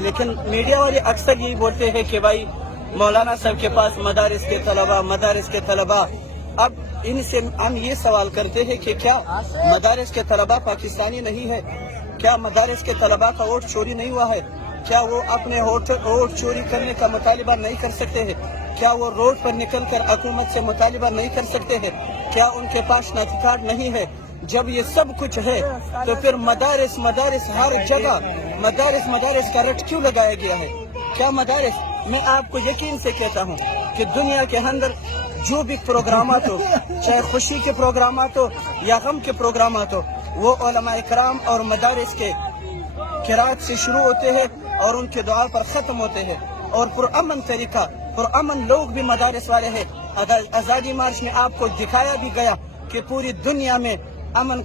لیکن میڈیا والے اکثر یہی بولتے ہیں کہ بھائی مولانا صاحب کے پاس مدارس کے طلبہ اب ان سے ہم یہ سوال کرتے ہیں کہ کیا مدارس کے طلبہ پاکستانی نہیں ہے؟ کیا مدارس کے طلبہ کا ووٹ چوری نہیں ہوا ہے؟ کیا وہ اپنے ووٹ چوری کرنے کا مطالبہ نہیں کر سکتے ہیں؟ کیا وہ روڈ پر نکل کر حکومت سے مطالبہ نہیں کر سکتے ہیں؟ کیا ان کے پاس شناختی کارڈ نہیں ہے؟ جب یہ سب کچھ ہے تو پھر مدارس ہر جگہ مدارس کا رٹ کیوں لگایا گیا ہے؟ کیا مدارس، میں آپ کو یقین سے کہتا ہوں کہ دنیا کے اندر جو بھی پروگرامات ہو، چاہے خوشی کے پروگرامات ہو یا غم کے پروگرامات ہو، وہ علماء کرام اور مدارس کے قرات سے شروع ہوتے ہیں اور ان کے دعا پر ختم ہوتے ہیں، اور پرامن طریقہ، پرامن لوگ بھی مدارس والے ہیں۔ آزادی مارچ میں آپ کو دکھایا بھی گیا کہ پوری دنیا میں امن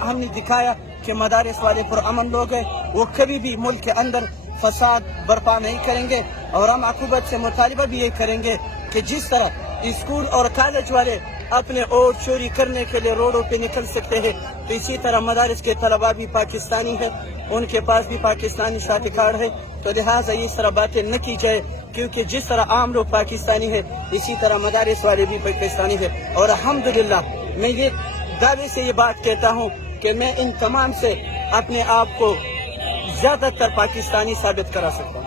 ہم نے دکھایا کہ مدارس والے پرامن لوگ ہیں، وہ کبھی بھی ملک کے اندر فساد برپا نہیں کریں گے، اور ہم حکومت سے مطالبہ بھی یہ کریں گے کہ جس طرح اسکول اور کالج والے اپنے ووٹ چوری کرنے کے لیے روڈوں پہ نکل سکتے ہیں، تو اسی طرح مدارس کے طلباء بھی پاکستانی ہیں، ان کے پاس بھی پاکستانی شناختی کارڈ ہے، تو لہٰذا اس طرح باتیں نہ کی جائے، کیونکہ جس طرح عام لوگ پاکستانی ہیں اسی طرح مدارس والے بھی پاکستانی ہیں۔ اور الحمدللہ میں یہ دعوے سے یہ بات کہتا ہوں کہ میں ان تمام سے اپنے آپ کو زیادہ تر پاکستانی ثابت کرا سکتا ہوں۔